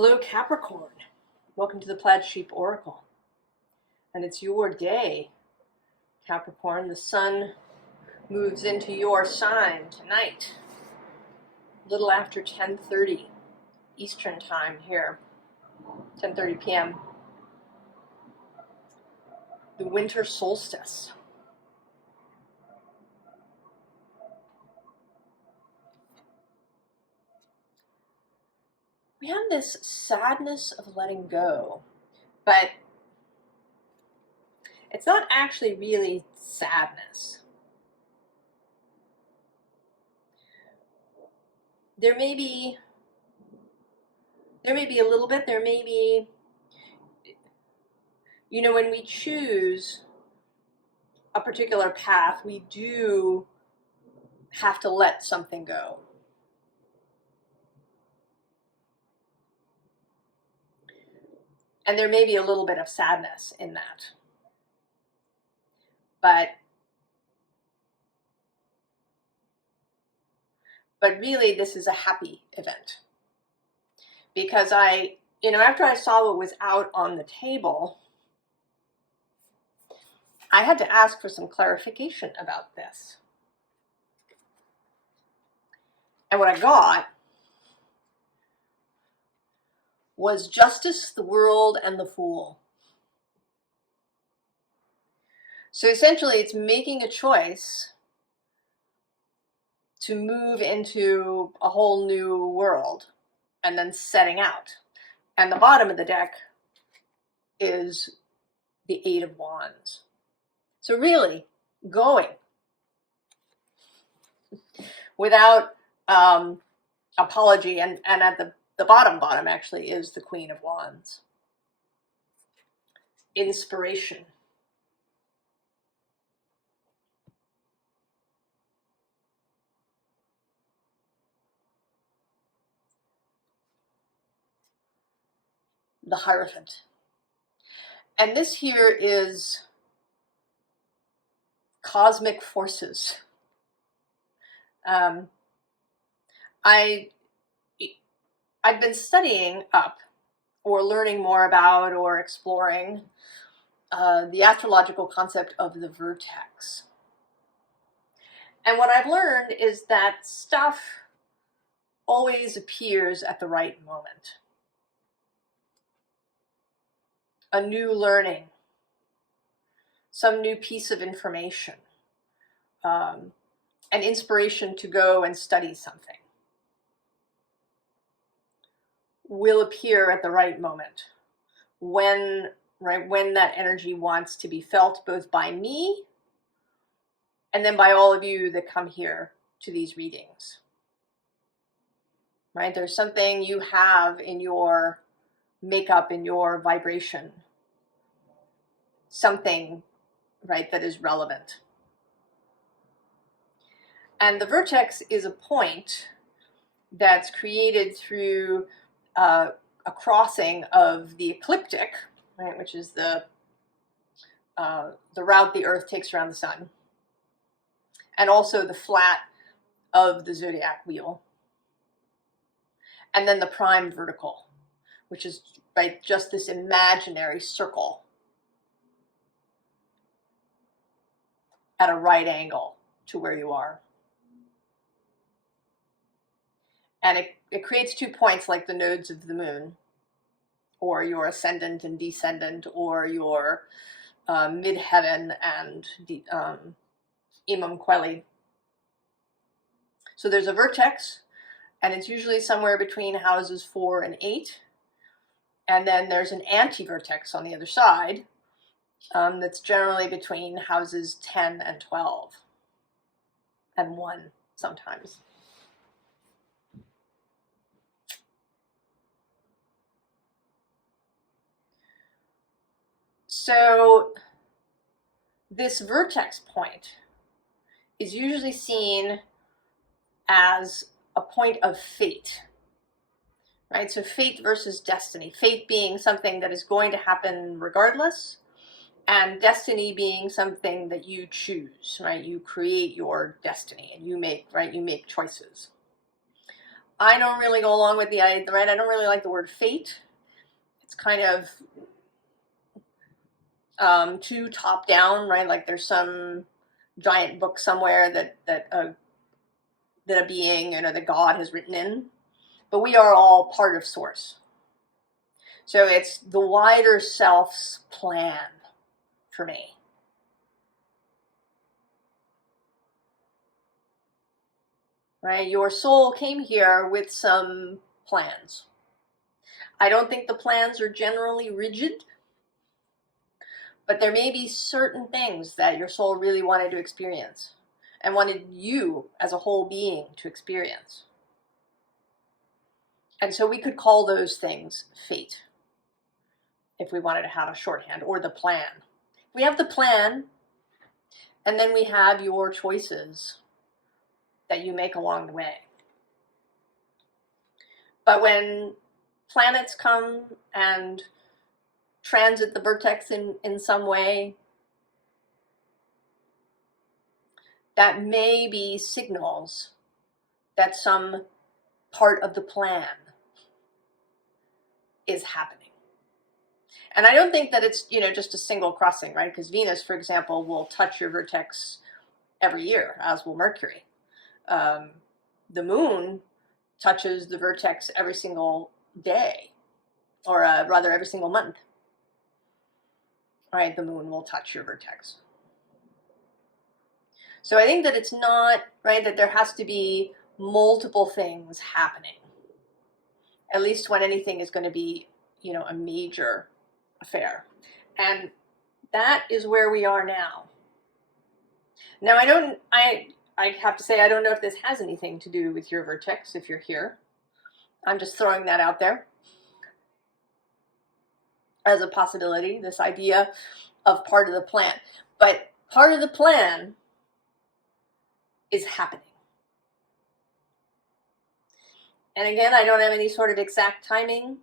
Hello, Capricorn. Welcome to the Plaid Sheep Oracle. And it's your day, Capricorn. The sun moves into your sign tonight, a little after 10:30 Eastern time here, 10:30 p.m. The winter solstice. We have this sadness of letting go, but it's not actually really sadness. There may be a little bit, there may be, when we choose a particular path, we do have to let something go. And there may be a little bit of sadness in that. But really, this is a happy event. Because after I saw what was out on the table, I had to ask for some clarification about this. And what I got was justice, the world, and the fool. So essentially, it's making a choice to move into a whole new world and then setting out. And the bottom of the deck is the Eight of Wands. So really, going without apology, and at the bottom actually is the Queen of Wands. Inspiration. The Hierophant. And this here is cosmic forces. I've been studying up or learning more about or exploring the astrological concept of the vertex. And what I've learned is that stuff always appears at the right moment. A new learning, some new piece of information, an inspiration to go and study something will appear at the right moment when that energy wants to be felt, both by me and then by all of you that come here to these readings. Right? There's something you have in your makeup, in your vibration, something, right, that is relevant. And the vertex is a point that's created through a crossing of the ecliptic, right, which is the route the Earth takes around the sun, and also the flat of the zodiac wheel, and then the prime vertical, which is just this imaginary circle at a right angle to where you are. And it creates 2 points like the nodes of the moon, or your ascendant and descendant, or your midheaven and imam quelli. So there's a vertex, and it's usually somewhere between houses 4 and 8. And then there's an anti-vertex on the other side that's generally between houses 10 and 12, and 1 sometimes. So this vertex point is usually seen as a point of fate, right? So fate versus destiny. Fate being something that is going to happen regardless, and destiny being something that you choose, right? You create your destiny and you make choices. I don't really go along with the idea, right? I don't really like the word fate. It's kind of too top down, right? Like there's some giant book somewhere that a being, that God has written in. But we are all part of Source. So it's the wider self's plan for me. Right? Your soul came here with some plans. I don't think the plans are generally rigid, but there may be certain things that your soul really wanted to experience and wanted you as a whole being to experience. And so we could call those things fate, if we wanted to have a shorthand, or the plan. We have the plan, and then we have your choices that you make along the way. But when planets come and transit the vertex in some way, that may be signals that some part of the plan is happening. And I don't think that it's, just a single crossing, right? Because Venus, for example, will touch your vertex every year, as will Mercury. The moon touches the vertex every single day, or rather every single month. Right, the moon will touch your vertex. So I think that it's not, right, that there has to be multiple things happening, at least when anything is going to be, a major affair. And that is where we are now. Now, I have to say, I don't know if this has anything to do with your vertex if you're here. I'm just throwing that out there as a possibility, this idea of part of the plan. But part of the plan is happening. And again, I don't have any sort of exact timing.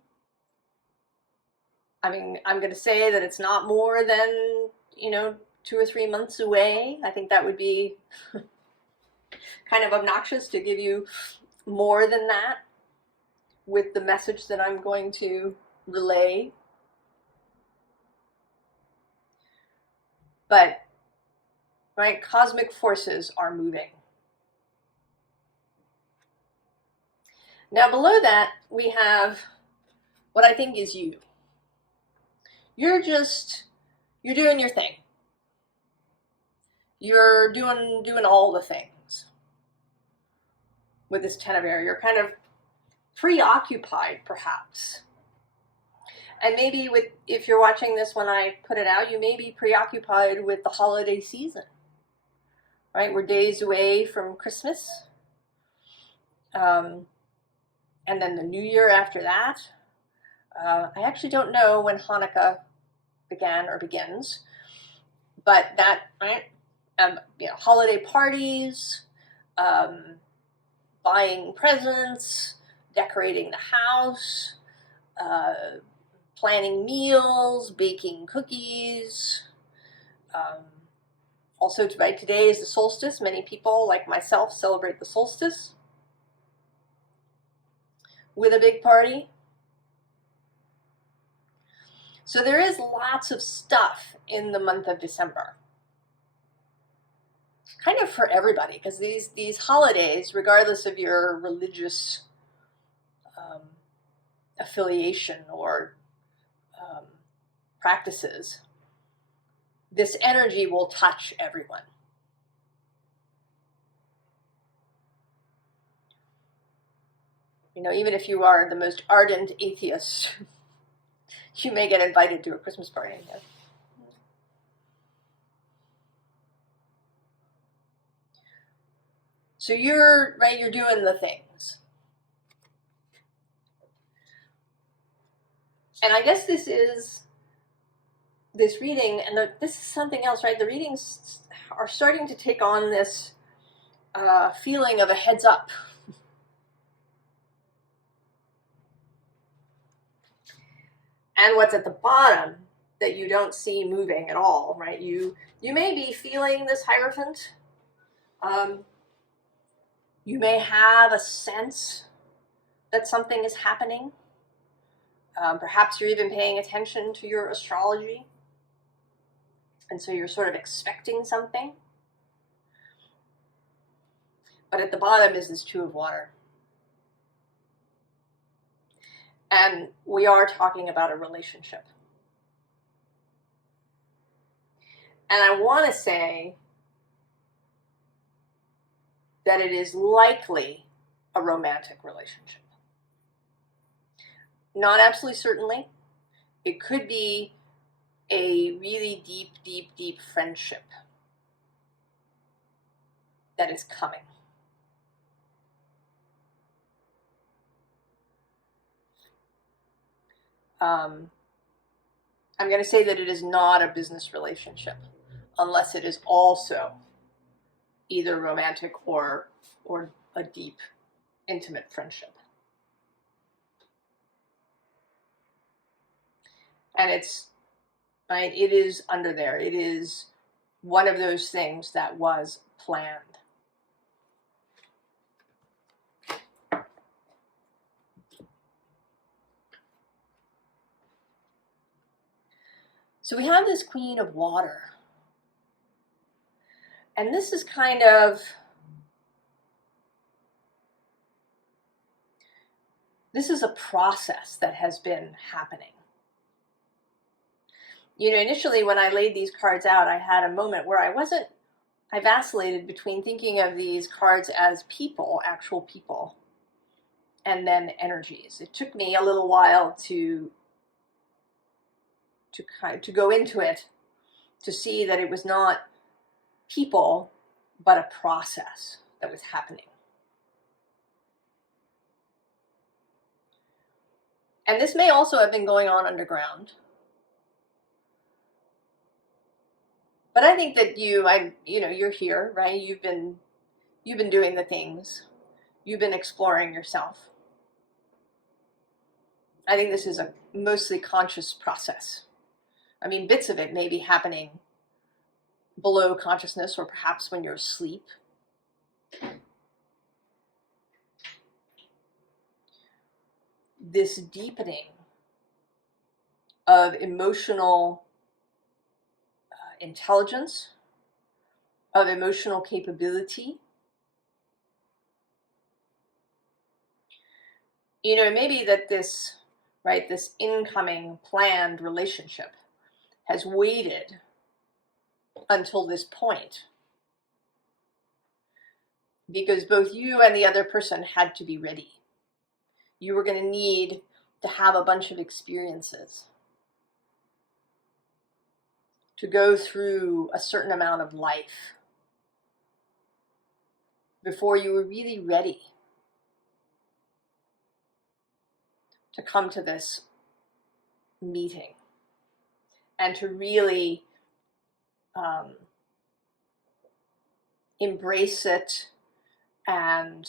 I mean, I'm going to say that it's not more than, 2 or 3 months away. I think that would be kind of obnoxious to give you more than that with the message that I'm going to relay. But, right, cosmic forces are moving. Now below that, we have what I think is you. You're doing your thing. You're doing all the things with this Ten of Air. You're kind of preoccupied, perhaps. And maybe if you're watching this when I put it out, you may be preoccupied with the holiday season. Right? We're days away from Christmas. And then the New Year after that. I actually don't know when Hanukkah began or begins. But that, right? Holiday parties, buying presents, decorating the house, planning meals, baking cookies. Also, right, today is the solstice. Many people, like myself, celebrate the solstice with a big party. So there is lots of stuff in the month of December. Kind of for everybody, because these holidays, regardless of your religious affiliation or practices, this energy will touch everyone. Even if you are the most ardent atheist, you may get invited to a Christmas party. So you're doing the things. And I guess this reading, and this is something else, right? The readings are starting to take on this feeling of a heads up. And what's at the bottom that you don't see moving at all, right? You may be feeling this Hierophant. You may have a sense that something is happening. Perhaps you're even paying attention to your astrology, and so you're sort of expecting something. But at the bottom is this Two of Water. And we are talking about a relationship. And I want to say that it is likely a romantic relationship. Not absolutely certainly. It could be a really deep, deep, deep friendship that is coming. I'm going to say that it is not a business relationship, unless it is also either romantic or a deep, intimate friendship. And it's, right, it is under there. It is one of those things that was planned. So we have this Queen of Water. And this is kind of, this is a process that has been happening. You know, initially when I laid these cards out, I had a moment where I vacillated between thinking of these cards as people, actual people, and then energies. It took me a little while to go into it, to see that it was not people, but a process that was happening. And this may also have been going on underground. But I think that you're here, right? You've been doing the things. You've been exploring yourself. I think this is a mostly conscious process. I mean, bits of it may be happening below consciousness, or perhaps when you're asleep. This deepening of emotional intelligence, of emotional capability. You know, maybe that this incoming planned relationship has waited until this point, because both you and the other person had to be ready. You were going to need to have a bunch of experiences, to go through a certain amount of life before you were really ready to come to this meeting and to really embrace it and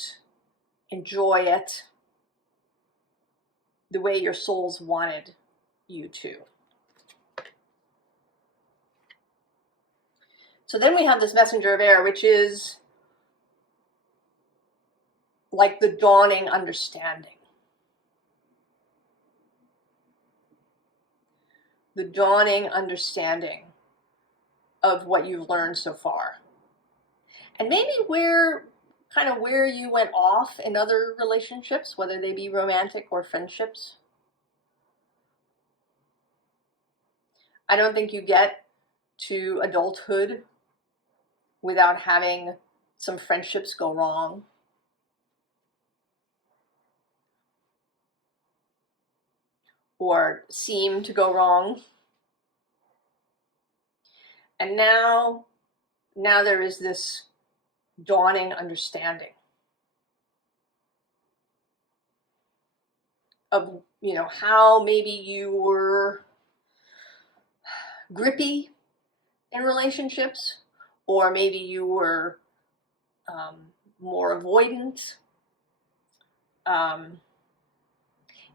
enjoy it the way your souls wanted you to. So then we have this messenger of air, which is like the dawning understanding. The dawning understanding of what you've learned so far. And maybe where you went off in other relationships, whether they be romantic or friendships. I don't think you get to adulthood without having some friendships go wrong. Or seem to go wrong. And now there is this dawning understanding of, how maybe you were grippy in relationships, or maybe you were more avoidant.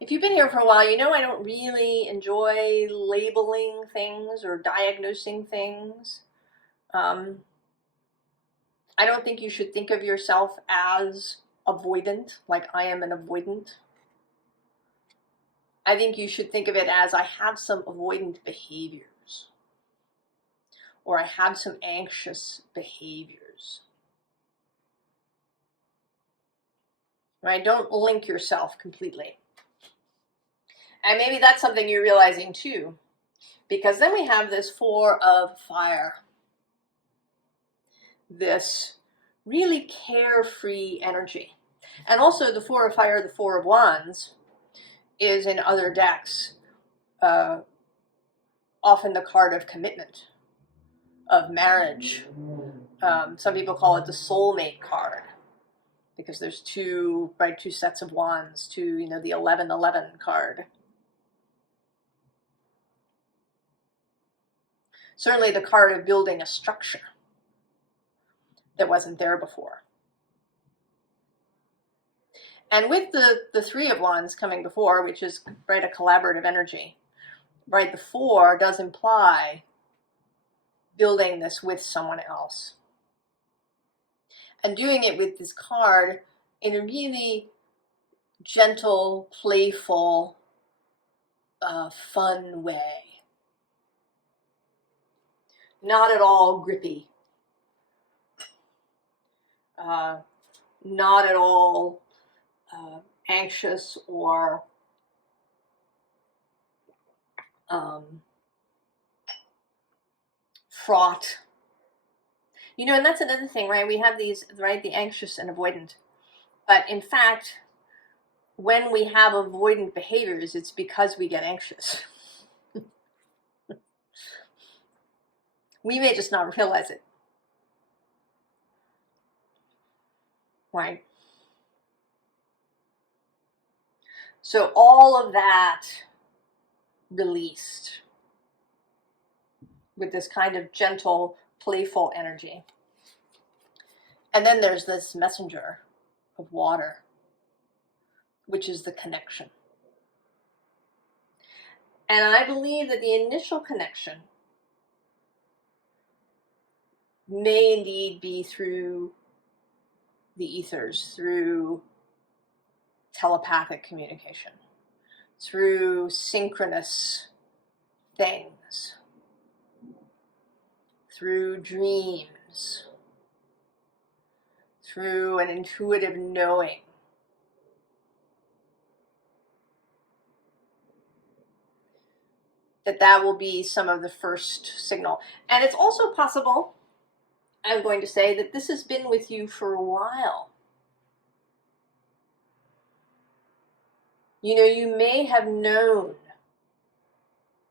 If you've been here for a while, I don't really enjoy labeling things or diagnosing things. I don't think you should think of yourself as avoidant, like I am an avoidant. I think you should think of it as I have some avoidant behaviors, or I have some anxious behaviors. Right? Don't link yourself completely. And maybe that's something you're realizing too, because then we have this Four of Fire, this really carefree energy. And also the Four of Fire, the Four of Wands, is in other decks often the card of commitment, of marriage. Some people call it the soulmate card, because there's two sets of wands, the 1111 card. Certainly the card of building a structure that wasn't there before. And with the Three of Wands coming before, which is a collaborative energy, the Four does imply building this with someone else. And doing it with this card in a really gentle, playful, fun way. Not at all grippy. Not at all anxious or fraught. And that's another thing, right? We have these, the anxious and avoidant. But in fact, when we have avoidant behaviors, it's because we get anxious. We may just not realize it. Right? So all of that released with this kind of gentle, playful energy. And then there's this messenger of water, which is the connection. And I believe that the initial connection may indeed be through the ethers, through telepathic communication, through synchronous things, through dreams, through an intuitive knowing. That will be some of the first signal. And it's also possible, I'm going to say, that this has been with you for a while. You may have known,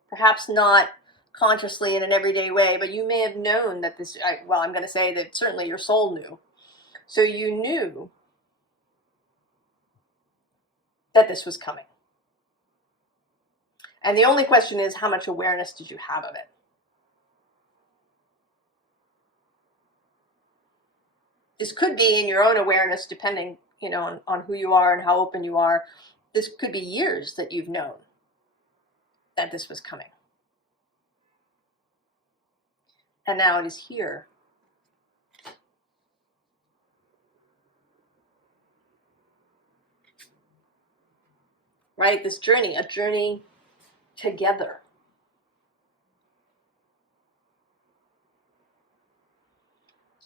perhaps not consciously in an everyday way, but you may have known that this, I'm going to say that certainly your soul knew. So you knew that this was coming. And the only question is, how much awareness did you have of it? This could be in your own awareness, depending, on who you are and how open you are. This could be years that you've known that this was coming. And now it is here. Right? This journey, a journey together.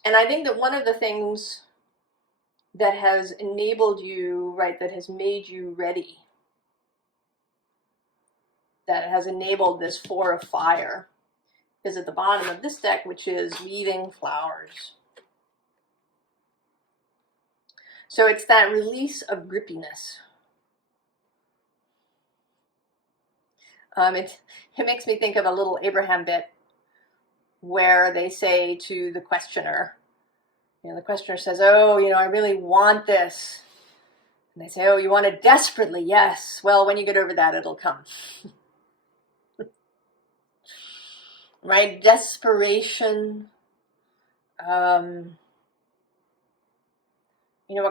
And I think that one of the things that has enabled you, that has made you ready, that has enabled this Four of Fire, is at the bottom of this deck, which is weaving flowers. So it's that release of grippiness. It makes me think of a little Abraham bit where they say to the questioner, the questioner says, "Oh, I really want this." And they say, "Oh, you want it desperately?" "Yes." "Well, when you get over that, it'll come." Right? Desperation. A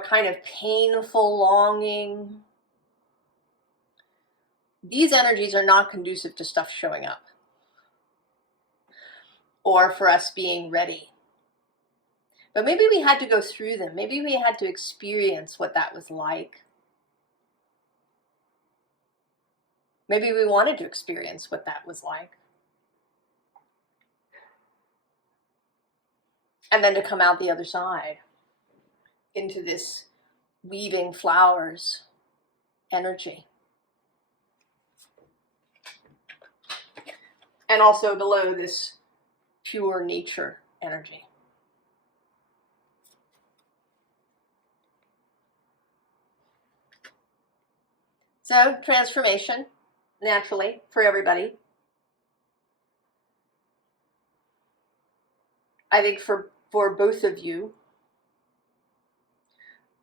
kind of painful longing. These energies are not conducive to stuff showing up, or for us being ready. But maybe we had to go through them. Maybe we had to experience what that was like. Maybe we wanted to experience what that was like. And then to come out the other side into this weaving flowers energy. And also below this pure nature energy. So transformation, naturally, for everybody. I think for both of you,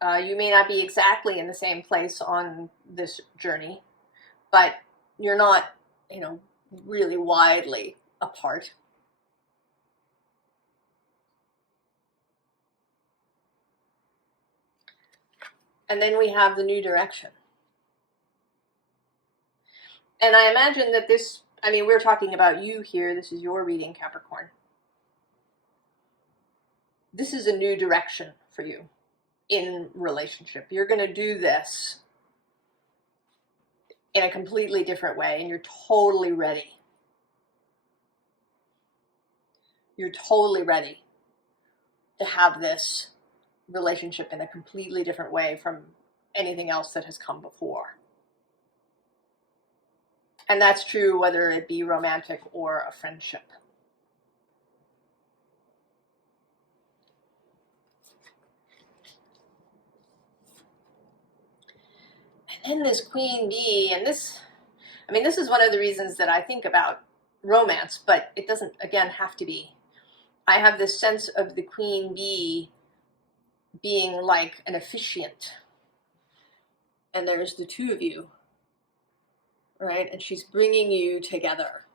you may not be exactly in the same place on this journey, but you're not, really widely apart. And then we have the new direction. And I imagine that this, we're talking about you here. This is your reading, Capricorn. This is a new direction for you in relationship. You're going to do this in a completely different way, and you're totally ready. You're totally ready to have this relationship in a completely different way from anything else that has come before. And that's true whether it be romantic or a friendship. And then this Queen Bee, and this is one of the reasons that I think about romance, but it doesn't, again, have to be. I have this sense of the Queen Bee being like an officiant. And there's the two of you, right? And she's bringing you together.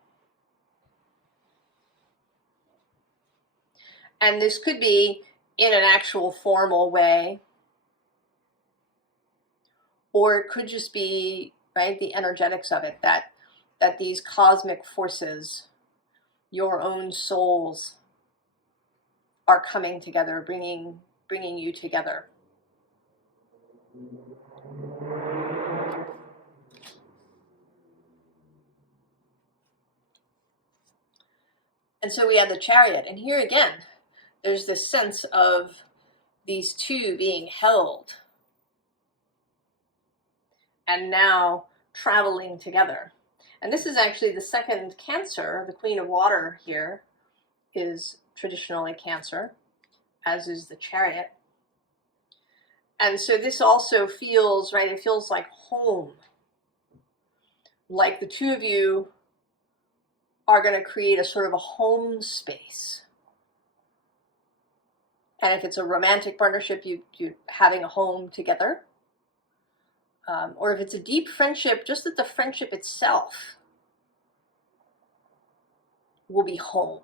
And this could be in an actual formal way, or it could just be, right, the energetics of it, that these cosmic forces, your own souls, are coming together, bringing you together. And so we have the Chariot, and here again, there's this sense of these two being held and now traveling together. And this is actually the second Cancer. The Queen of Water here is traditionally Cancer, as is the Chariot. And so this also feels, right, it feels like home. Like the two of you are going to create a sort of a home space. And if it's a romantic partnership, you're having a home together. Or if it's a deep friendship, just that the friendship itself will be home.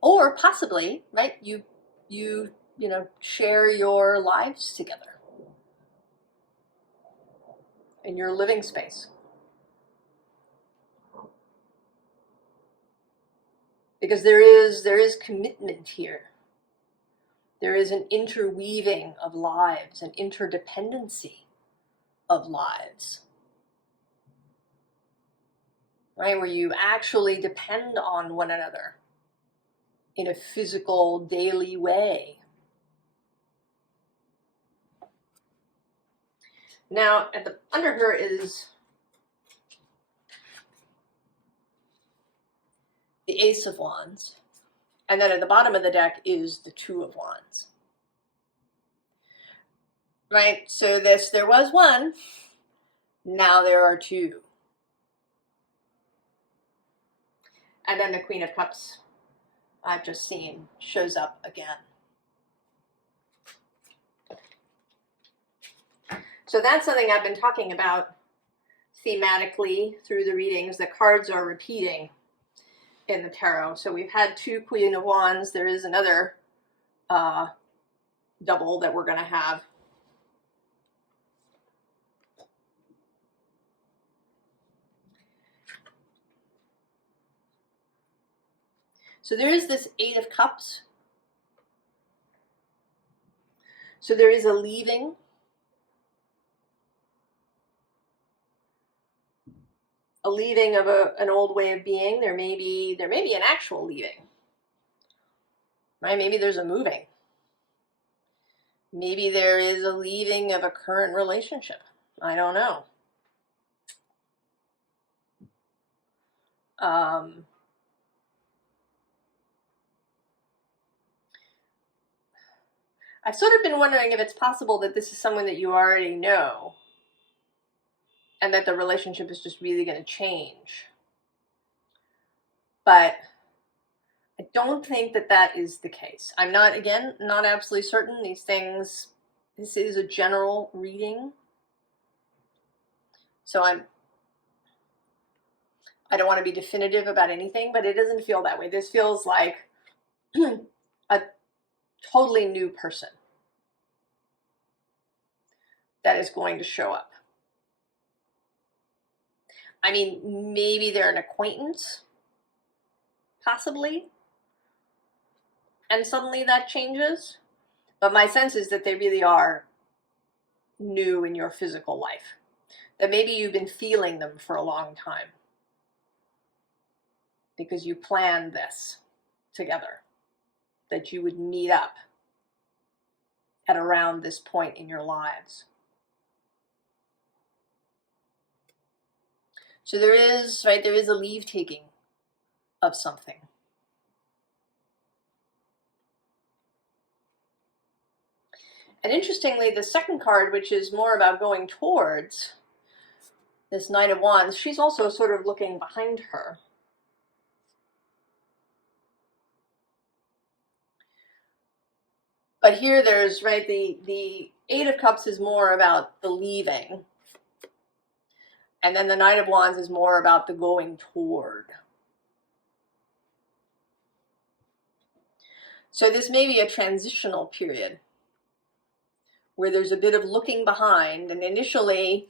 Or possibly, right, you share your lives together in your living space. Because there is commitment here. There is an interweaving of lives, an interdependency of lives. Right, where you actually depend on one another in a physical, daily way. Now, under her is the Ace of Wands. And then at the bottom of the deck is the Two of Wands. Right? So there was one, now there are two. And then the Queen of Cups, I've just seen, shows up again. So that's something I've been talking about thematically through the readings. The cards are repeating in the tarot. So we've had two Queen of Wands. There is another double that we're going to have. So there is this Eight of Cups. So there is a leaving. a leaving of an old way of being. There may be an actual leaving, right? Maybe there's a moving. Maybe there is a leaving of a current relationship. I don't know. I've sort of been wondering if it's possible that this is someone that you already know and that the relationship is just really going to change. But I don't think that that is the case. I'm not, again, not absolutely certain. These things, this is a general reading. So I don't want to be definitive about anything, but it doesn't feel that way. This feels like a totally new person that is going to show up. I mean, maybe they're an acquaintance, possibly, and suddenly that changes. But my sense is that they really are new in your physical life, that maybe you've been feeling them for a long time because you planned this together, that you would meet up at around this point in your lives. So there is, right, there is a leave taking of something. And interestingly, the second card, which is more about going towards, this Knight of Wands, she's also sort of looking behind her. But here there's, right, the Eight of Cups is more about the leaving. And then the Knight of Wands is more about the going toward. So this may be a transitional period where there's a bit of looking behind and initially,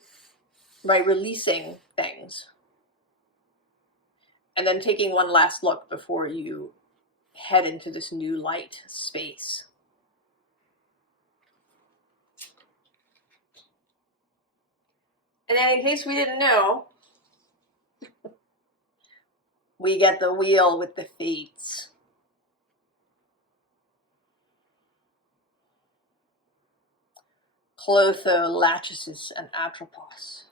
right, releasing things. And then taking one last look before you head into this new light space. And then in case we didn't know, we get the wheel with the fates. Clotho, Lachesis, and Atropos.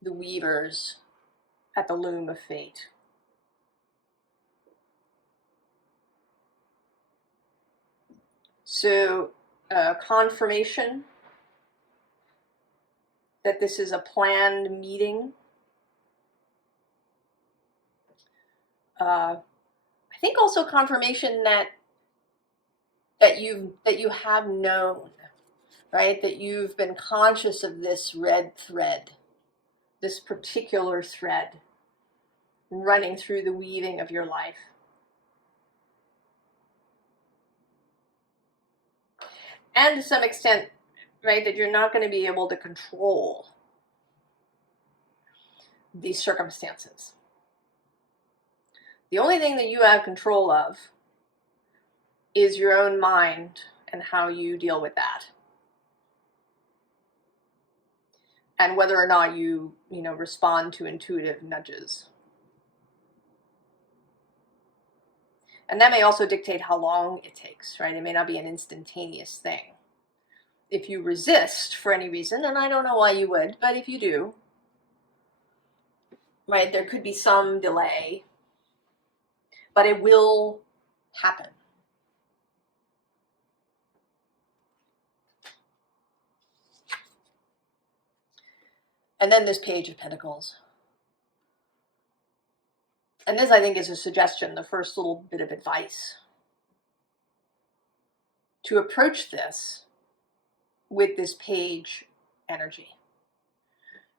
The weavers at the loom of fate. So, confirmation that this is a planned meeting. I think also confirmation that you have known, right? That you've been conscious of this red thread, this particular thread running through the weaving of your life. And to some extent, right, that you're not going to be able to control these circumstances. The only thing that you have control of is your own mind and how you deal with that. And whether or not you respond to intuitive nudges. And that may also dictate how long it takes, right? It may not be an instantaneous thing. If you resist for any reason, and I don't know why you would, but if you do, right, there could be some delay, but it will happen. And then this Page of Pentacles. And this, I think, is a suggestion, the first little bit of advice. To approach this with this page energy,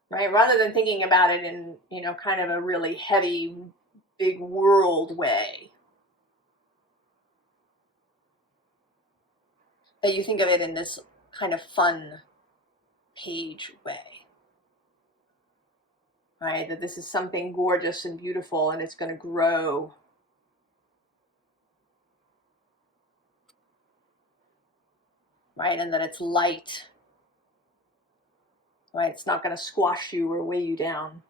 right? Rather than thinking about it in, kind of a really heavy, big world way. That you think of it in this kind of fun page way. Right? That this is something gorgeous and beautiful and it's going to grow. Right? And that it's light right? It's not going to squash you or weigh you down.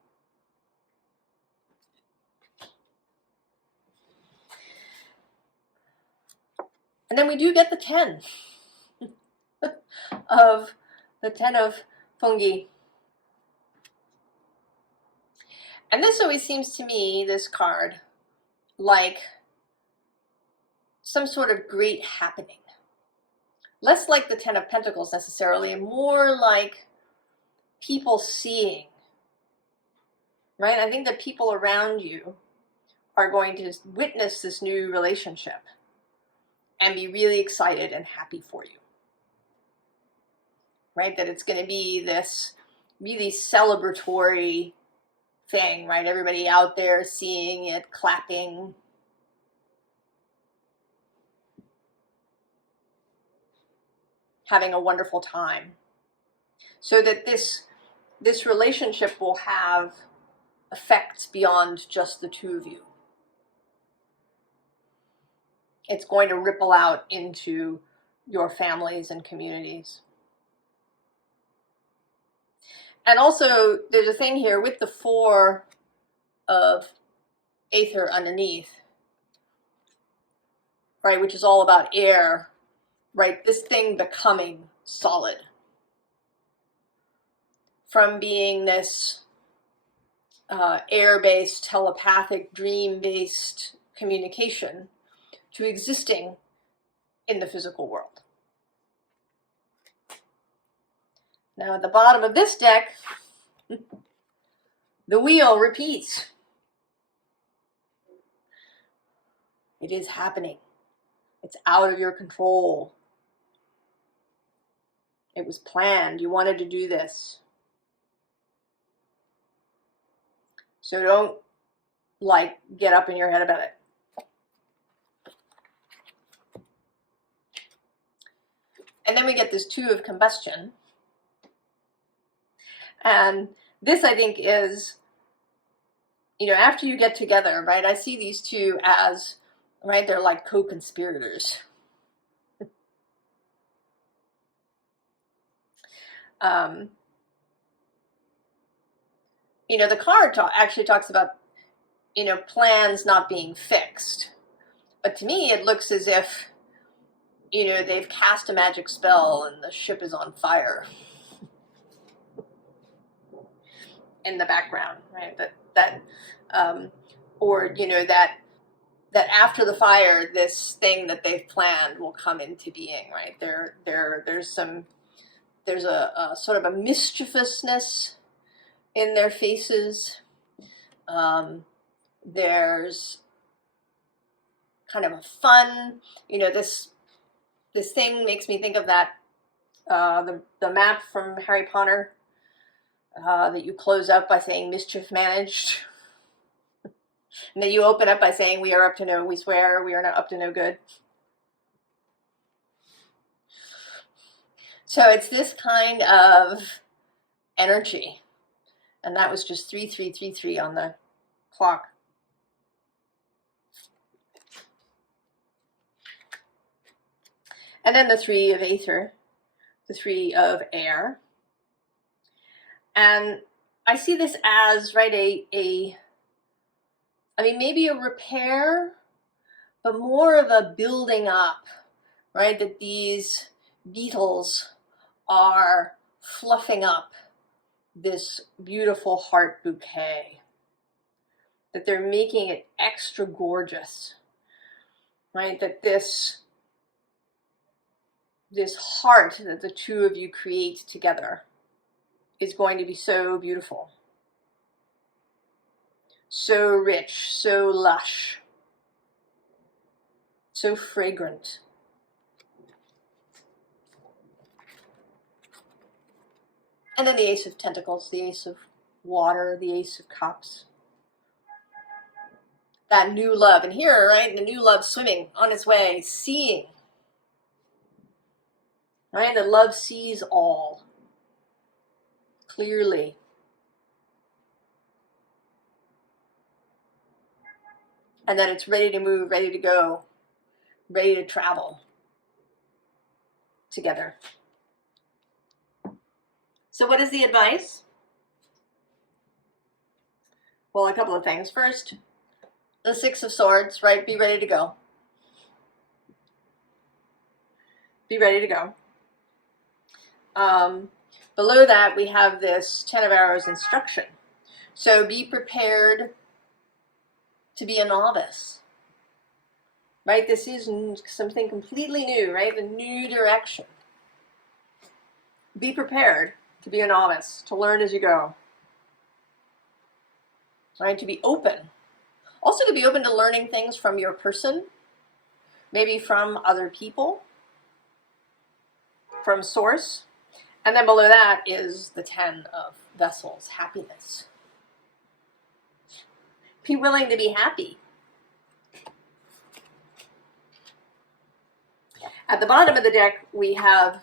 And then we do get the 10 of the 10 of fungi. And this always seems to me, this card, like some sort of great happening. Less like the 10 of Pentacles necessarily, and more like people seeing, right? I think that people around you are going to witness this new relationship and be really excited and happy for you, right? That it's going to be this really celebratory thing, right? Everybody out there seeing it, clapping. Having a wonderful time. So that this relationship will have effects beyond just the two of you. It's going to ripple out into your families and communities. And also, there's a thing here with the 4 of Aether underneath, right, which is all about air, right, this thing becoming solid. From being this air-based, telepathic, dream-based communication to existing in the physical world. Now at the bottom of this deck, the wheel repeats. It is happening. It's out of your control. It was planned. You wanted to do this. So don't, like, get up in your head about it. And then we get this 2 of combustion. And this, I think, is, you know, after you get together, right, I see these 2 as, right, they're like co-conspirators. You know, the card actually talks about, you know, plans not being fixed. But to me, it looks as if, you know, they've cast a magic spell and the ship is on fire in the background, right? Or, you know, that after the fire, this thing that they've planned will come into being, right? There's a sort of a mischievousness in their faces. There's kind of a fun, you know, this thing makes me think of that, the map from Harry Potter, that you close up by saying mischief managed. And then you open up by saying we swear we are not up to no good. So it's this kind of energy. And that was just 3333 on the clock. And then the 3 of Aether, the 3 of air. And I see this as, right, I mean, maybe a repair, but more of a building up, right? That these beetles are fluffing up this beautiful heart bouquet, that they're making it extra gorgeous, right? That this heart that the 2 of you create together is going to be so beautiful, so rich, so lush, so fragrant. And then the Ace of Pentacles, the Ace of Water, the Ace of Cups. That new love. And here, right, the new love swimming on its way, seeing. Right, the love sees all clearly. And that it's ready to move, ready to go, ready to travel together. So what is the advice? Well, a couple of things. First, the Six of Swords, right? Be ready to go. Be ready to go. Below that, we have this Ten of Arrows instruction. So be prepared to be a novice, right? This is something completely new, right? A new direction. Be prepared to be a novice, to learn as you go, right? To be open. Also to be open to learning things from your person, maybe from other people, from source. And then below that is the Ten of Vessels, happiness. Be willing to be happy. At the bottom of the deck, we have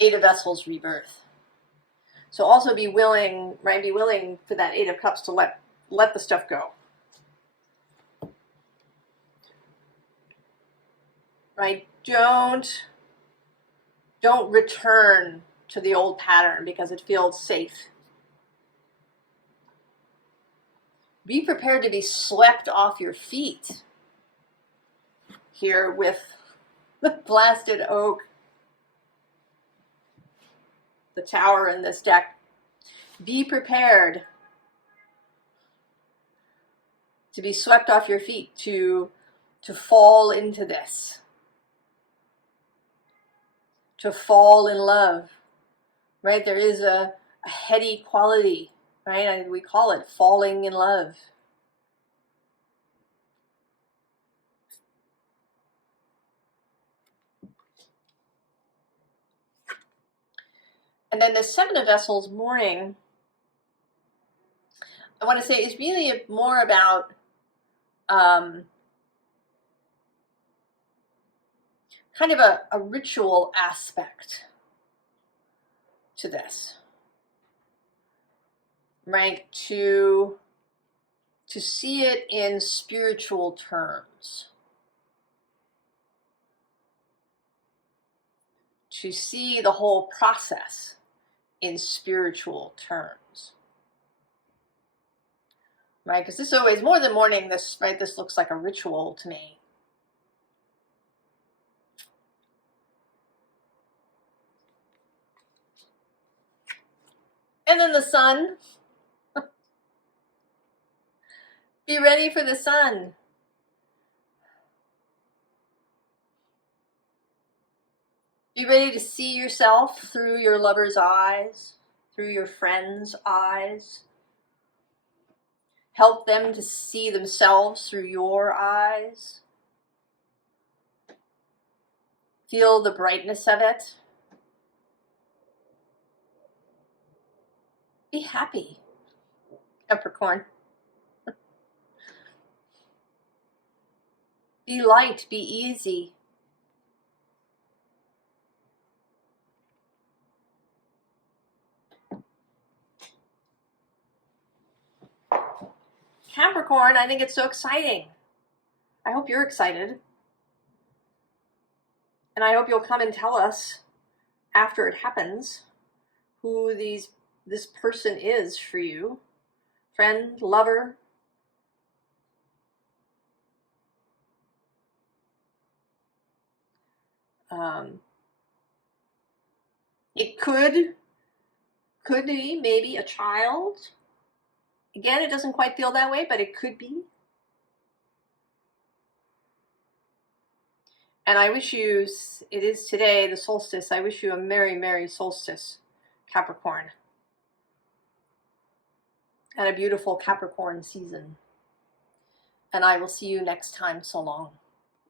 Eight of Vessels, rebirth. So also be willing, right? Be willing for that Eight of Cups to let the stuff go. Right? Don't return to the old pattern because it feels safe. Be prepared to be swept off your feet here with the blasted oak, the Tower in this deck. Be prepared to be swept off your feet, to fall into this, to fall in love, right? There is a heady quality, right? We call it falling in love. And then the Seven of Vessels morning, I want to say, is really more about kind of a ritual aspect to this, right? To see it in spiritual terms, to see the whole process in spiritual terms, right? Because this always, more than morning, this, right, this looks like a ritual to me. And then the sun. Be ready for the sun. Be ready to see yourself through your lover's eyes, through your friend's eyes. Help them to see themselves through your eyes. Feel the brightness of it. Be happy, Capricorn. Be light, be easy. Capricorn, I think it's so exciting. I hope you're excited. And I hope you'll come and tell us after it happens who this person is for you. Friend, lover. It could be maybe a child. Again, it doesn't quite feel that way, but it could be. And I wish you, it is today, the solstice, I wish you a merry, merry solstice, Capricorn. And a beautiful Capricorn season. And I will see you next time. So long.